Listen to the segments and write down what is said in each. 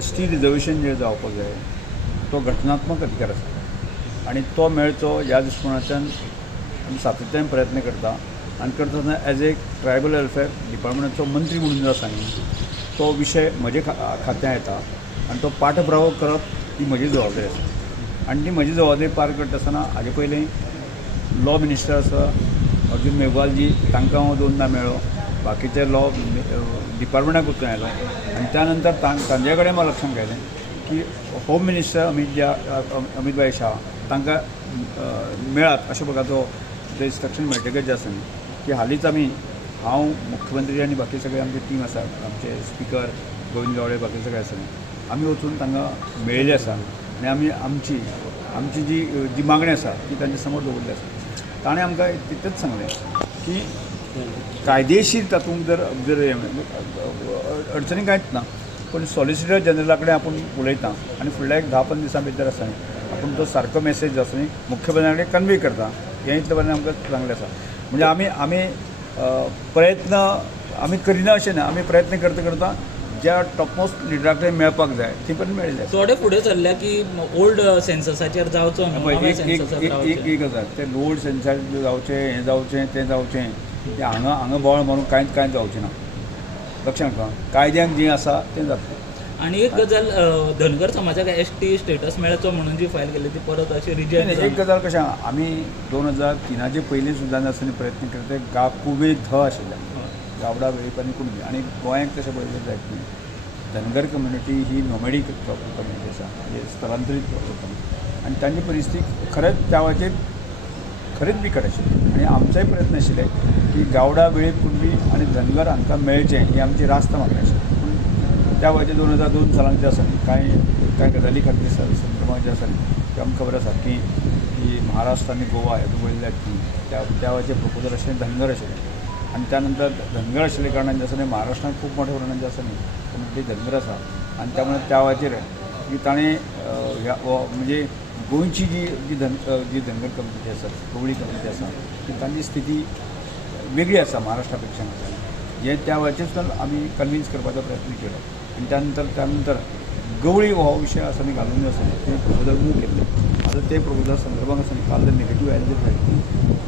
ST reservation जे जावपाक जाय तो घटनात्मक अधिकार आसा आनी तो मेळचो ह्या दृश्टिकोनाच्यान आमी सातत्यान प्रयत्न करता आनी करता आसतना एज ए ट्रायबल वेलफेअर डिपार्टमेंटाचो मंत्री म्हणून जो आसा न्ही तो विशय म्हजे खात्यांत येता आनी तो पाठपुरावो करप ही म्हजी जबाबदारी आसा आनी ती म्हजी जबाबदारी पार करता आसतना हाजे पयलीं लॉ मिनिस्टर आसा अर्जुन मेघवालजी तांकां हांव दोनदा मेळ्ळो बाकीचे लॉ डिपार्टमेंटाक वचून आयलो आनी त्या नंतर तांचे कडेन म्हाका लक्षांत घायलें की होम मिनिस्टर अमित भाई शाह तांकां मेळात अशें प्रकारचो ते इंस्ट्रक्शन मेळटकच जे आसा न्ही की हालींच आमी हांव मुख्यमंत्री आनी बाकी सगळे आमचे टीम आसा आमचे स्पिकर गोविंद गावडे बाकी सगळे आसा आमी वचून तांकां मेळिल्ले आसा आनी आमी आमची जी मागणी आसा ती तांचे समोर दवरली आसा ताणें आमकां तितलेंच सांगलें की कायदेशीर तातूंत जर अडचणी कांयच ना पूण सॉलिसिटर जनरला कडेन आपूण उलयता आनी फुडल्या एक 10-15 दिसां भितर आसा न्ही आपूण तो सारको मेसेज जो आसा न्ही मुख्यमंत्र्या कडेन कन्वे करता हें इतले बरें आमकां सांगलें आसा म्हणजे आमी प्रयत्न आमी करिना अशें ना आमी प्रयत्न करता करता ज्या टॉपमोस्ट लिडरा कडेन मेळपाक जाय थंय पर्यंत मेळिल्लें थोडे फुडें चल्ल्या की ओल्ड सेन्ससाचेर जावचो एक गजाल तें ओल्ड सेन्सार जावचें हें जावचें तें जावचें तें हांगा बोवाळ मारून कांयच जावचें ना लक्षांत घाल कायद्यान जें आसा तें जातलें आनी एक गजाल धनगर समाजाक ST स्टेटस मेळचो म्हणून जी फायल केली ती परत अशी रिजेक्ट एक गजाल कशें आमी 2003 पयलीं सुद्दां आसतना प्रयत्न करता कुवे आशिल्ल्या गावडा वेळीपानी कुणबी आनी गोंयांत तशें पळयलें जायत न्ही धनगर कम्युनिटी ही नॉमेडीक कम्युनिटी आसा म्हणजे स्थलांतरीत कम्युनिटी आनी तांची परिस्थिती खरेंच त्या वेळाचेर खरेंच बिकट आशिल्ली आनी आमचोय प्रयत्न आशिल्ले की गावडा वेळीप कुणबी आनी धनगर हांकां मेळचें ही आमची रास्त मागणी आशिल्ली पूण त्या वेळाचेर 2002 सालांत जे आसा न्ही कांय गजाली खातीर संदर्भांत जे आसा न्ही ते आमकां खबर आसा की महाराष्ट्र आनी गोवा हे पळयले त्या वेळाचेर प्रपोजल आशिल्लें धनगर आशिल्लें आनी त्या नंतर धनगर आशिल्ल्या कारणान जे आसा न्ही महाराष्ट्रांत खूब मोठ्या प्रमाणात जे आसा न्ही कम्युनिटी धनगर आसा आनी त्या मुळे त्या वेळाचेर की ताणें म्हणजे गोंयची जी धनगर कम्युनिटी आसा गवळी कम्युनिटी आसा ती तांची स्थिती वेगळी आसा महाराष्ट्रा पेक्षा हे त्या वेळाचेर सुद्दां आमी कन्विन्स करपाचो प्रयत्न केलो आनी त्या नंतर गवळी हो विशय आसा न्ही घालून आसा ते प्रपोजल मूव केल्ले आतां ते प्रपोजला संदर्भांत आसा न्ही काल जर नेगेटीव आयले जर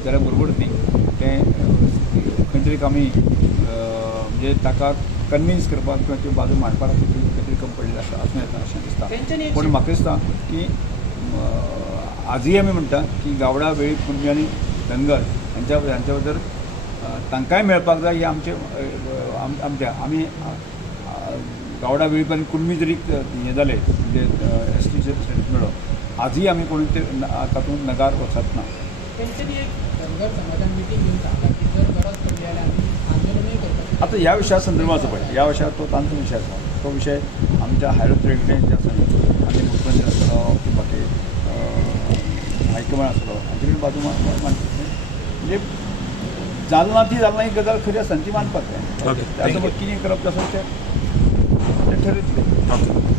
जाल्यार बरोबर न्ही तें खंय तरी आमी म्हणजे ताका कन्विन्स करपाक किंवा ती बाजू मांडपाक खंय तरी कमी पडलेली आसा आसूं येता अशें दिसता पूण म्हाका दिसता की आजूय आमी म्हणटा की गावडा वेळीप कुणबी आनी धनगर हांच्या भितर तांकांय मेळपाक जाय ही आमच्या आमी गावडा वेळीप आनी कुणबी जरी हें जालें म्हणजे ST स्टेटस मेळ्ळो आजूय आमी कोणी तातूंत नगार वचत ना आता ह्या विशया संदर्भात आसा पळय ह्या विशयार तो तांचो विशय आसा तो विशय आमच्या हायर ऑथॉरिटीन जे आसा न्ही आनी मुख्यमंत्री आसतलो की बाकी हायकमांड आसतलो हाचे कडेन बाजू म्हणजे जालना ही गजाल खरी आसा ती मानपाक जाय त्या समोर कितें करप तें ठरयतलें